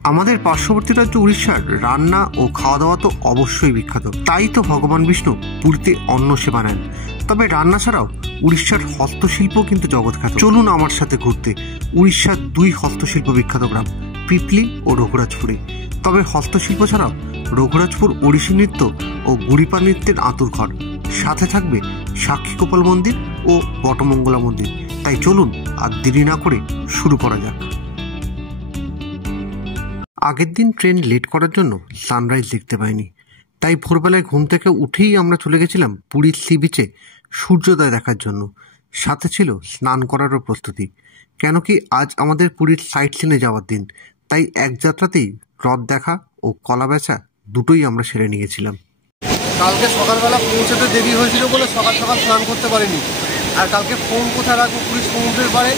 আমাদের পার্শ্ববর্তী রাজ্য উড়িষ্যার রান্না ও খাওয়া দাওয়া তো অবশ্যই বিখ্যাত, তাই তো ভগবান বিষ্ণু পুরীতে অন্ন সেবা নেন। তবে রান্না ছাড়াও উড়িষ্যার হস্তশিল্প কিন্তু জগৎখ্যাত। চলুন আমার সাথে ঘুরতে উড়িষ্যার দুই হস্তশিল্প বিখ্যাত গ্রাম পিপলি ও রঘুরাজপুরে। তবে হস্তশিল্প ছাড়াও রঘুরাজপুর ওড়িশি নৃত্য ও গুড়িপা নৃত্যের আঁতুড়ঘর, সাথে থাকবে সাক্ষীগোপাল মন্দির ও বটমঙ্গলা মন্দির। তাই চলুন আর দেরি না করে শুরু করা যাক। আগের দিন ট্রেন লেট করার জন্য সানরাইজ দেখতে পাইনি, তাই ভোরবেলায় ঘুম থেকে উঠেই আমরা চলে গেছিলাম পুরীর সি বিচে সূর্যোদয় দেখার জন্য। সাথে ছিল স্নান করারও প্রস্তুতি, কেন কি আজ আমাদের পুরীর সাইট সিনে যাওয়ার দিন। তাই এক যাত্রাতেই হ্রদ দেখা ও কলা বেচা দুটোই আমরা সেরে নিয়েছিলাম। কালকে সকালবেলা পৌঁছাতে দেরি হয়েছিল বলে সকাল সকাল স্নান করতে পারিনি, আর কালকে ফোন কোথায় রাখবো পুরী সমুদ্রের পাড়ে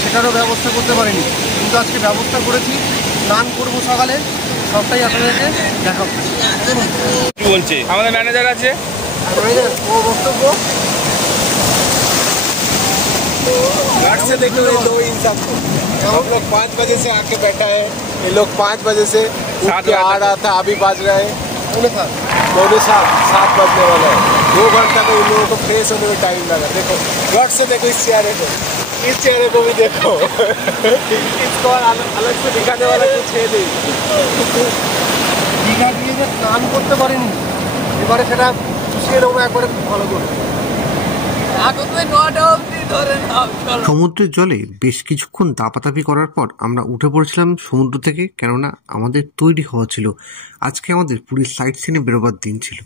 সেটারও ব্যবস্থা করতে পারিনি, কিন্তু আজকে ব্যবস্থা করেছি। স্নান করবো সকালে, সবটাই আপনাদেরকে দেখাবো। কি বলছে আমাদের ম্যানেজার আছে, ও বক্তব্য से देखो ये दो इंसान को हम लोग 5 बजे से आके बैठा है, ये लोग 5 बजे से उठ के आ रहा था, अभी बज रहा है 7 बजने वाला है। 2 घंटा में इन लोगों को फ्रेश होने में टाइम लगा। देखो गॉड से देखो इस चेहरे को भी देखो इसको अलग से दिखाने वाला कुछ है नहीं। দীঘা গিয়ে যে স্নান করতে পারিনি, এবারে সেটা চুষিয়ে নেবো একবারে ভালো করে। সমুদ্রের জলে বেশ কিছুক্ষণ দাপাদাপি করার পর আমরা উঠে পড়েছিলাম সমুদ্র থেকে, কেননা আমাদের তৈরি হওয়া ছিল। আজকে আমাদের পুরীর সাইট সিনে বেরোবার দিন ছিল।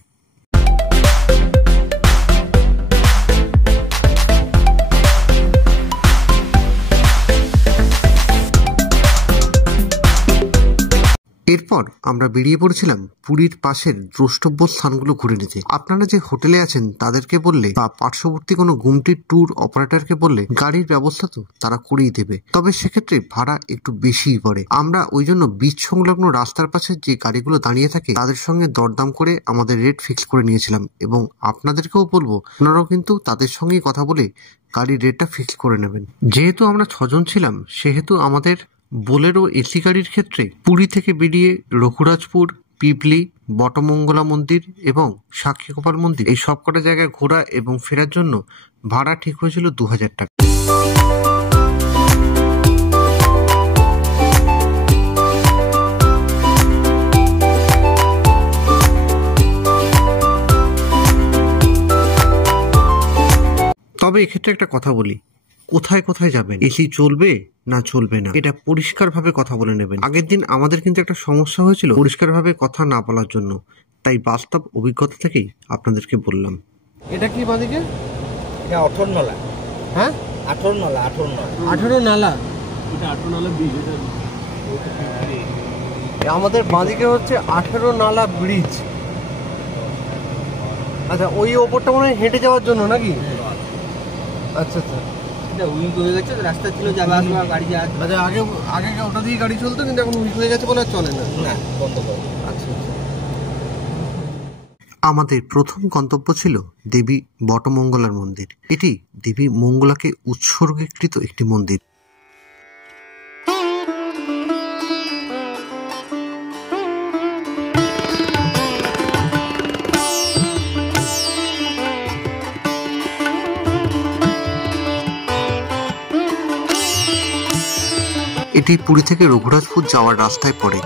এরপর আমরা বেরিয়ে পড়েছিলাম পুরীর পাশের দ্রষ্টব্য স্থানগুলো ঘুরে নিতে। আপনারা যে হোটেলে আছেন তাদেরকে বললে বা পার্শ্ববর্তী কোনো গুমটির ট্যুর অপারেটরকে বললে গাড়ির ব্যবস্থা তো তারা করেই দেবে, তবে সেক্ষেত্রে ভাড়া একটু বেশিই পড়ে। আমরা ওই জন্য বিচ সংলগ্ন রাস্তার পাশে যে গাড়িগুলো দাঁড়িয়ে থাকে তাদের সঙ্গে দরদাম করে আমাদের রেট ফিক্স করে নিয়েছিলাম, এবং আপনাদেরকেও বলবো আপনারাও কিন্তু তাদের সঙ্গেই কথা বলে গাড়ির রেটটা ফিক্স করে নেবেন। যেহেতু আমরা 6 জন ছিলাম, সেহেতু আমাদের বোলেরো এসি গাড়ির ক্ষেত্রে পুরী থেকে বেরিয়ে রঘুরাজপুর, পিপলি, বটমঙ্গলা মন্দির এবং সাক্ষীগোপাল মন্দির এই সবকটা জায়গায় ঘোরা এবং ফেরার জন্য ভাড়া ঠিক হয়েছিল 2000 টাকা। তবে এক্ষেত্রে একটা কথা বলি, কোথায় কোথায় যাবেন, এসি চলবে না চলবে না, এটা পরিষ্কারভাবে কথা বলে নেবেন। আগের দিন আমাদের কিন্তু একটা সমস্যা হয়েছিল পরিষ্কারভাবে কথা না বলার জন্য, তাই বাস্তব অভিজ্ঞতা থেকেই আপনাদেরকে বললাম। এটা কি বাঁদিকে? এটা 18 নালা। হ্যাঁ 18 নালা। 18 নালা। এটা 18 নালা ব্রিজ। আমাদের বাঁদিকে হচ্ছে 18 নালা ব্রিজ। আচ্ছা, ওই ওপরটা মনে হয় হেঁটে যাওয়ার জন্য নাকি? আচ্ছা আচ্ছা, উইক হয়ে গেছে, রাস্তা ছিল যাওয়া আসা গাড়ি যাওয়া। আচ্ছা, আগে ওটা দিয়ে গাড়ি চলতো, কিন্তু এখন উইক হয়ে গেছে বলে আর চলে না। না, বন্ধ করে। আচ্ছা আচ্ছা। আমাদের প্রথম গন্তব্য ছিল দেবী বটমঙ্গলার মন্দির। এটি দেবী মঙ্গলাকে উৎসর্গীকৃত একটি মন্দির। এটি পুরী থেকে রঘুরাজপুর যাওয়ার রাস্তায় পড়ে।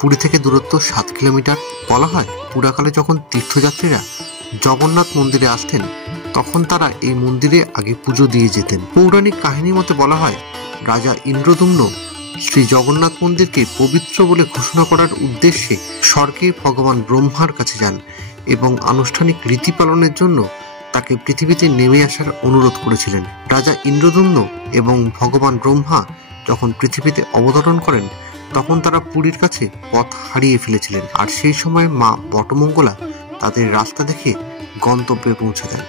পুরী থেকে দূরত্ব 7 কিলোমিটার। বলা হয় পুরাকালে যখন তীর্থযাত্রীরা জগন্নাথ মন্দিরে আসতেন, তখন তারা এই মন্দিরে আগে পুজো দিয়ে যেতেন। পৌরাণিক কাহিনী মতে বলা হয় রাজা ইন্দ্রদুম্ন শ্রী জগন্নাথ মন্দিরকে পবিত্র বলে ঘোষণা করার উদ্দেশ্যে স্বর্গে ভগবান ব্রহ্মার কাছে যান এবং আনুষ্ঠানিক রীতি পালনের জন্য তাকে পৃথিবীতে নেমে আসার অনুরোধ করেছিলেন। রাজা ইন্দ্রদুম্ন এবং ভগবান ব্রহ্মা যখন পৃথিবীতে অবতরণ করেন, তখন তারা পুরীর কাছে পথ হারিয়ে ফেলেছিলেন, আর সেই সময় মা বটমঙ্গলা তাদের রাস্তা দেখে গন্তব্যে পৌঁছে দেন।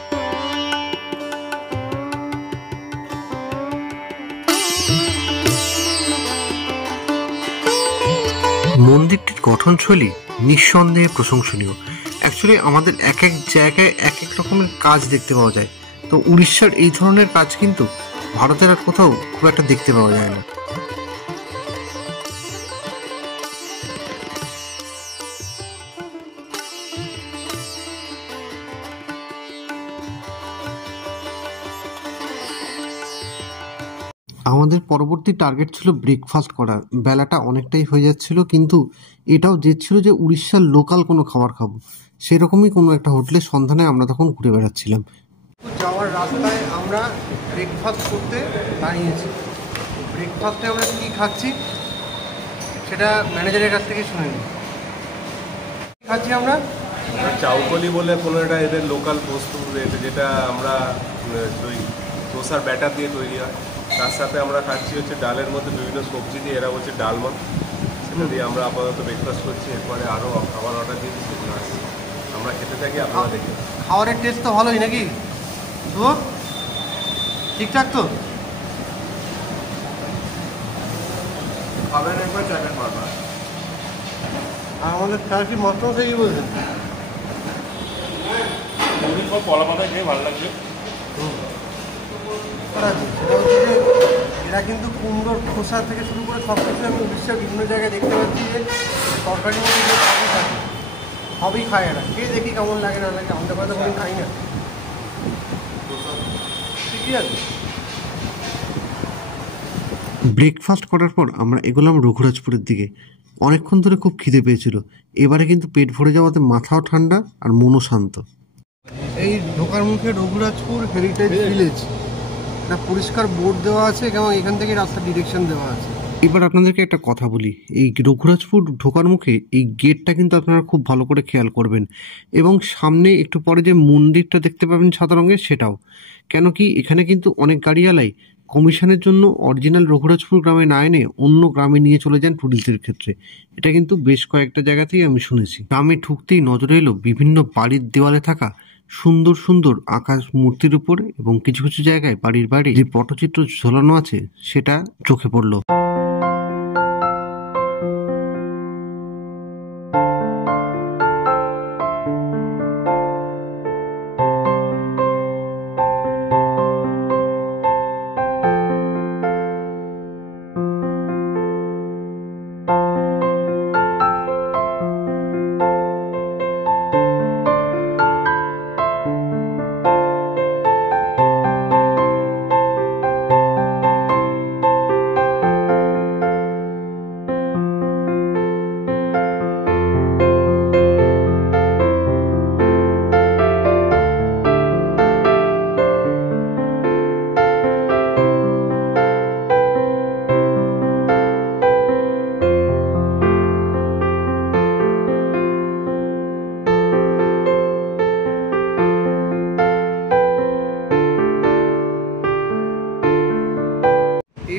মন্দিরটির গঠনশৈলী নিঃসন্দেহে প্রশংসনীয়। অ্যাকচুয়ালি আমাদের এক এক জায়গায় এক এক রকমের কাজ দেখতে পাওয়া যায়, তো উড়িষ্যার এই ধরনের কাজ কিন্তু ভারতের আর কোথাও খুব একটা দেখতে পাওয়া যায় না। আমাদের পরবর্তী টার্গেট ছিল ব্রেকফাস্ট করা। বেলাটা অনেকটাই হয়ে যাচ্ছিল, কিন্তু এটাও জেদ ছিল যে উড়িষ্যার লোকাল কোনো খাবার খাবো। সেরকমই কোনো একটা হোটেলের সন্ধানে আমরা তখন ঘুরে বেড়াচ্ছিলাম। যাওয়ার রাস্তায় আমরা ব্রেকফাস্ট করতে দাঁড়িয়েছি। ব্রেকফাস্টে আমরা কী খাচ্ছি সেটা ম্যানেজারের কাছ থেকে শুনে নিই। খাচ্ছি আমরা চাউকলি বলে কোনো একটা এদের লোকাল বস্তু, যেটা আমরা দোসার ব্যাটার দিয়ে তৈরি হয়। তার সাথে আমরা খাচ্ছি হচ্ছে ডালের মধ্যে বিভিন্ন সবজি দিয়ে, এরা বলছে ডালমা, সেটা দিয়ে আমরা আপাতত ব্রেকফাস্ট করছি। এরপরে আরও খাবার অর্ডার দিয়েছি, সেগুলো আসছে, আমরা খেতে থাকি, আপনারা দেখি। খাবারের টেস্ট তো ভালোই নাকি? তো ঠিকঠাক তো খাবেন একবার, চাইবেন বারবার। আর আমাদের স্যার কি মস্ত মশাই কি বলছেন? কলা পাতা খেয়ে ভালো লাগছে। সেটা হচ্ছে যে এরা কিন্তু কুমড়োর খোসা থেকে শুরু করে সব কিছু আমি উড়িষ্যার বিভিন্ন জায়গায় দেখতে পাচ্ছি যে তরকারির মধ্যে যে সবই থাকে, সবই খায় এরা। খেয়ে দেখি কেমন লাগে না লাগে, আমাদের কথা কোনো খাই না। ঠিকই আছে। ব্রেকফাস্ট করার পর আমরা এগোলাম রঘুরাজপুরের দিকে। অনেকক্ষণ ধরে খুব খিদে পেয়েছিল, এবারে কিন্তু পেট ভরে যাওয়াতে মাথাও ঠান্ডা আর মনও শান্ত। এই ঢোকার মুখে রঘুরাজপুর হেরিটেজ ভিলেজ, একটা পরিষ্কার বোর্ড দেওয়া আছে এবং এখান থেকে রাস্তার ডিরেকশন দেওয়া আছে। এবার আপনাদেরকে একটা কথা বলি, এই রঘুরাজপুর ঢোকার মুখে এই গেটটা কিন্তু আপনারা খুব ভালো করে খেয়াল করবেন, এবং সামনে একটু পরে যে মন্দিরটা দেখতে পাবেন সাদা রঙের, সেটাও। কেন কি এখানে কিন্তু অনেক গাড়িওয়ালাই কমিশনের জন্য অরিজিনাল রঘুরাজপুর গ্রামে না এনে অন্য গ্রামে নিয়ে চলে যান টুরিস্টদের ক্ষেত্রে। এটা কিন্তু বেশ কয়েকটা জায়গাতেই আমি শুনেছি। গ্রামে ঢুকতেই নজরে এলো বিভিন্ন বাড়ির দেওয়ালে থাকা সুন্দর সুন্দর আঁকা মূর্তির উপর, এবং কিছু কিছু জায়গায় বাড়ির বাইরে যে পটচিত্র ঝোলানো আছে সেটা চোখে পড়লো।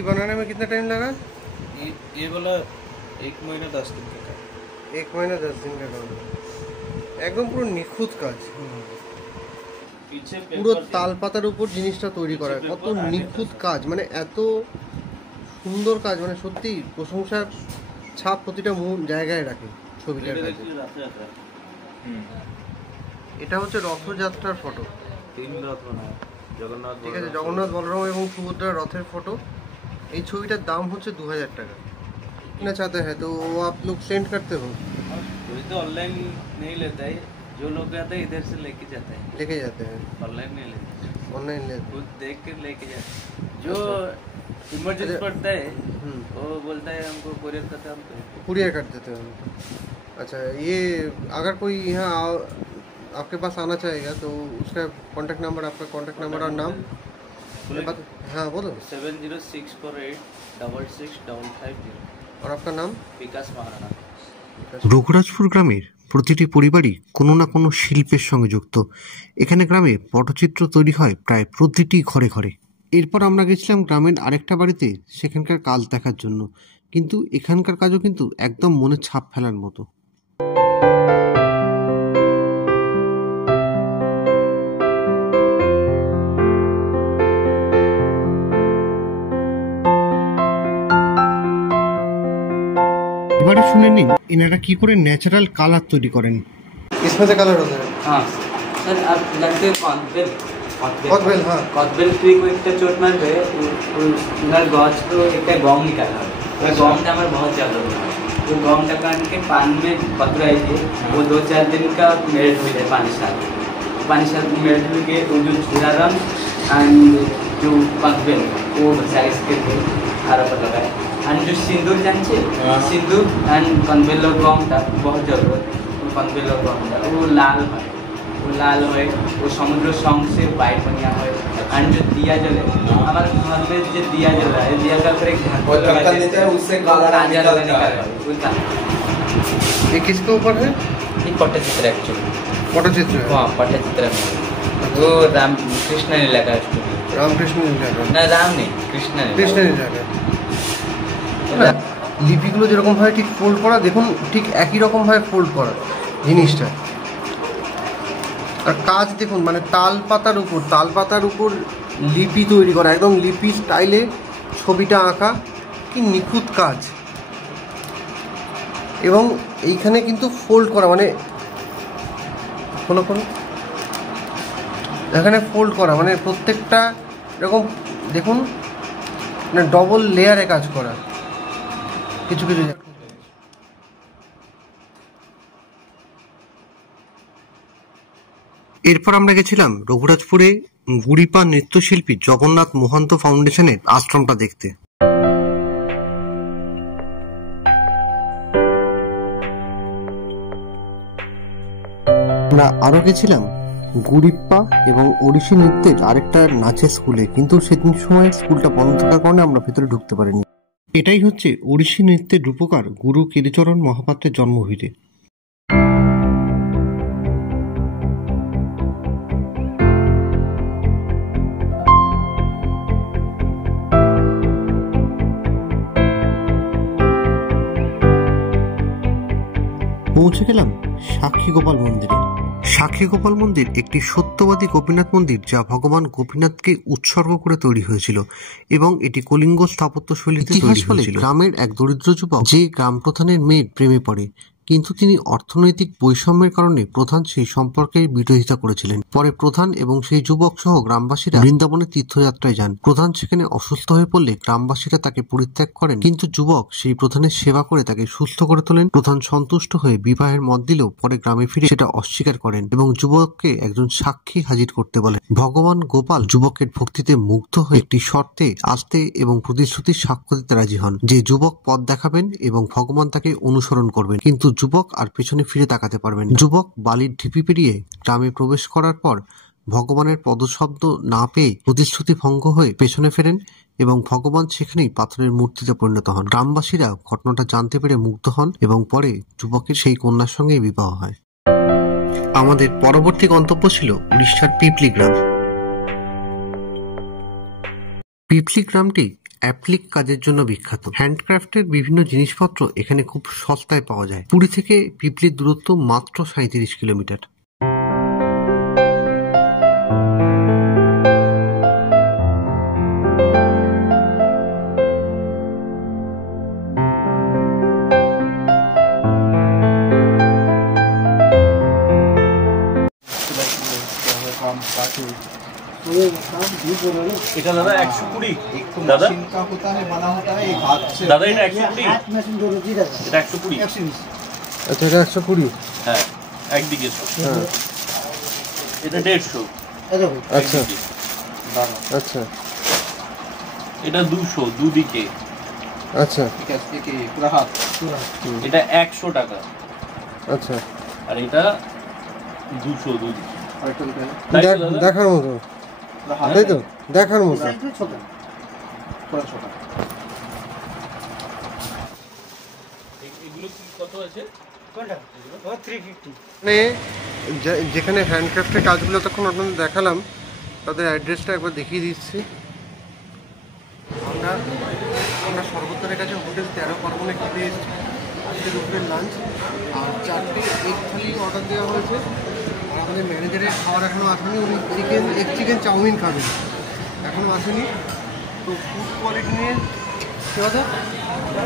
बनाने में कितना टाइम लगा? ये वाला 1 महीना 10 दिन का था। 1 महीना 10 दिन का काम। একদম পুরো নিখুঁত কাজ, পুরো তাল পাতার উপর জিনিসটা তৈরি করা, কত নিখুঁত কাজ, মানে এত সুন্দর কাজ, মানে সত্যি প্রশংসার ছাপ প্রতিটা জায়গায় রাখে ছবিটার কাছে। এটা হচ্ছে রথযাত্রার ফটো, ঠিক আছে, জগন্নাথ বলরাম এবং সুভদ্রার রথের ফটো। এই ছবিটার দাম হচ্ছে 2000 টাকা। ना चाहते हैं तो वो आप लोग सेंड करते हो? कोई तो ऑनलाइन नहीं लेता है, जो लोग आते हैं इधर से लेके जाते हैं। ऑनलाइन नहीं लेते, ऑनलाइन लेते खुद देख कर लेके जाते हैं। जो इमरजेंसी पड़ता है वो बोलता है हमको कुरियर करते हम कुरियर कर देते हैं। अच्छा, ये अगर कोई यहाँ आपके पास आना चाहेगा तो उसका कॉन्टैक्ट नंबर, आपका कॉन्टैक्ट नंबर और नाम? हाँ बोलो। 7064866550। और आपका नाम? विकास महाराणा। রঘুরাজপুর গ্রামের প্রতিটি পরিবারই কোনো না কোনো শিল্পের সঙ্গে যুক্ত। এখানে গ্রামে পটচিত্র তৈরি হয় প্রায় প্রতিটি ঘরে ঘরে। এরপর আমরা গেছিলাম গ্রামের আরেকটা বাড়িতে সেখানকার কাজ দেখার জন্য, কিন্তু এখানকার কাজও কিন্তু একদম মনে ছাপ ফেলার মতো। এবারে শুনে নিন এনারা কি করে ন্যাচারাল কালার তৈরি করেন। इसमें से कलर होता है? हाँ सर, आप लगते हैं कॉटबेल, हाँ कॉटबेल ट्री को एक चोट मारबे उधर गछ को एक गम निकाला, गमटा हमारे बहुत ज़्यादा हुआ। वो गमटा काट के पानी में पकड़ाई थी, वो 2-4 दिन का मेल्ट हुई है, 5-7 मेल्ट हुई के वो जो झूला रंग एंड जो कॉटबेल वो साइज के थे आरोप लगाए। एंड जो सिंदूर जानते सिंदूर एंड कन्वेलो गमटा बहुत जरूरत है। वो कन्वेलो गमटा वो लाल है, वो समुद्र सॉन्ग से वाइट बनिया है। एंड जो दिया जले हमारे घर में जो दिया जल रहा है, दिया का फिर एक ढक्कन देते हैं, उससे काला निकल है। ये किसके ऊपर है? ये पट्टचित्र एक्चुअली पट्टचित्र। हाँ पट्टचित्र वो राम कृष्ण ने लगा स्टोरी। রামকৃষ্ণ না রাম নেই কৃষ্ণ লিপিগুলো যেরকমভাবে ঠিক ফোল্ড করা, দেখুন ঠিক একই রকমভাবে ফোল্ড করা জিনিসটা। আর কাজ দেখুন, মানে তাল পাতার উপর লিপি তৈরি করা, একদম লিপি স্টাইলে ছবিটা আঁকা, কি নিখুঁত কাজ। এবং এইখানে কিন্তু ফোল্ড করা, মানে কোনো এখানে ফোল্ড করা, মানে প্রত্যেকটা এরকম দেখুন, মানে ডবল লেয়ারে কাজ করা কিছু। এরপর আমরা গেছিলাম রঘুরাজপুরে গুড়িপা নৃত্যশিল্পী জগন্নাথ মোহান্ত ফাউন্ডেশনের আশ্রমটা দেখতে। আমরা আরো গেছিলাম গুড়িপ্পা এবং ওড়িশি নৃত্যের আরেকটা নাচের স্কুলে, কিন্তু সেদিন সময় স্কুলটা বন্ধ থাকার কারণে আমরা ভেতরে ঢুকতে পারিনি। এটাই হচ্ছে ওড়িশি নৃত্যের রূপকার গুরু কেলিচরণ মহাপাত্রের জন্মভূমি। পৌঁছে গেলাম সাক্ষী গোপাল মন্দিরে। সাক্ষী গোপাল মন্দির একটি সত্যবাদী গোপীনাথ মন্দির, যা ভগবান গোপীনাথকে উৎসর্গ করে তৈরি হয়েছিল এবং এটি কলিঙ্গ স্থাপত্য শৈলীতে তৈরি হয়েছিল। গ্রামের এক দরিদ্র যুবক যে গ্রাম প্রধানের মেয়ের প্রেমে পড়ে, কিন্তু তিনি অর্থনৈতিক বৈষম্যের কারণে প্রধান সেই সম্পর্কে বিরোধিতা করেছিলেন। পরে প্রধান এবং সেই যুবক সহ গ্রামবাসীরা বৃন্দাবনে তীর্থযাত্রায় যান। প্রধান সেখানে অসুস্থ হয়ে পড়লে গ্রামবাসীরা তাকে পরিত্যাগ করেন, কিন্তু যুবক সেই প্রধানের সেবা করে তাকে সুস্থ করে তোলেন। প্রধান সন্তুষ্ট হয়ে বিবাহের মত দিলেও পরে গ্রামে ফিরে সেটা অস্বীকার করেন এবং যুবককে একজন সাক্ষী হাজির করতে বলেন। ভগবান গোপাল যুবকের ভক্তিতে মুগ্ধ হয়ে একটি শর্তে আসতে এবং প্রতিশ্রুতির সাক্ষ্য দিতে রাজি হন যে যুবক পথ দেখাবেন এবং ভগবান তাকে অনুসরণ করবেন, কিন্তু যুবক আর পেছনে ফিরে তাকাতে পারবেন। যুবক বালির ঢিপি পেরিয়ে গ্রামে প্রবেশ করার পর ভগবানের পদশব্দ না পেয়ে প্রতিশ্রুতি ভঙ্গ হয়ে পেছনে ফেরেন এবং ভগবান সেখানেই পাথরের মূর্তিতে পরিণত হন। গ্রামবাসীরা ঘটনাটা জানতে পেরে মুগ্ধ হন এবং পরে যুবকের সেই কন্যার সঙ্গে বিবাহ হয়। আমাদের পরবর্তী গন্তব্য ছিল উড়িষ্যার পিপলি গ্রাম। পিপলি গ্রামটি অ্যাপ্লিক কাজের জন্য বিখ্যাত। হ্যান্ডক্রাফটের বিভিন্ন জিনিসপত্র এখানে খুব সস্তায় পাওয়া যায়। পুরী থেকে পিপলির দূরত্ব মাত্র 37 কিলোমিটার। এটা দাদা 120 দাদা দাদা এটা 120 এটা 120 আচ্ছা এটা 120 হ্যাঁ একদিকে এটা 150 আচ্ছা আচ্ছা এটা 200 দুদিকে আচ্ছা এটা 100 টাকা আচ্ছা আর এটা 200 দুদিকে দেখার মতো, তাই তো দেখার মতো। যেখানে হ্যান্ডক্রাফটের কাজগুলো তখন আপনাদের দেখালাম, তাদের অ্যাড্রেসটা একবার দেখিয়ে দিচ্ছি। আমরা সর্বত্রের কাছে হোটেল 13 পার্বণে খেতে এসেছি। আজকে দুপুরের লাঞ্চ আর 4টে এগ থালি অর্ডার দেওয়া হয়েছে। আর আমাদের ম্যানেজারের খাবার এখনও আসেনি, উনি এগ চিকেন চাউমিন খাবেন, এখনও আসেনি। তো ফুড কোয়ালিটি নিয়ে কী কথা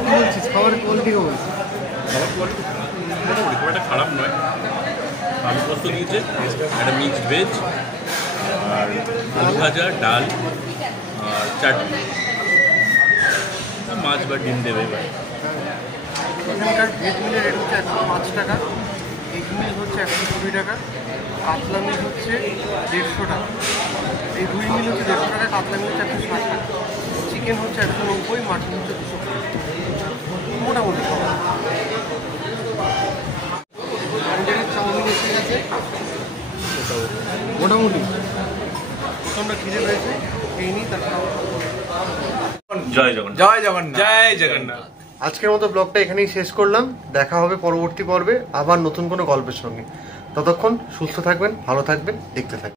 কী বলছিস? খাবারের কোয়ালিটি কেমন? খাবার কোয়ালিটি খুব একটা খারাপ নয়। আলু পোস্ত দিয়েছে, একটা মিক্সড ভেজ আর আলু ভাজা, ডাল আর চাটনি, মাছ বা ডিম দেবে। এখানকার ভেজ মিলের রেট হচ্ছে 105 টাকা, এগ মিল হচ্ছে 120 টাকা, কাতলা মিল হচ্ছে 150 টাকা, এই রুই মিল হচ্ছে 150 টাকা, কাতলা মিল হচ্ছে 160 টাকা। চিকেন হচ্ছে 190, মাটন হচ্ছে 250, মোটামুটি চাউমিন এসে গেছে মোটামুটি প্রথমটা খিদে রয়েছে এই নিই তারপর। জয় জগন্নাথ। জয় জগন্নাথ। জয় জগন্নাথ। আজকের মতো ব্লগটা এখানেই শেষ করলাম। দেখা হবে পরবর্তী পর্বে আবার নতুন কোনো গল্পের সঙ্গে। ততক্ষণ সুস্থ থাকবেন, ভালো থাকবেন, দেখতে থাকবেন।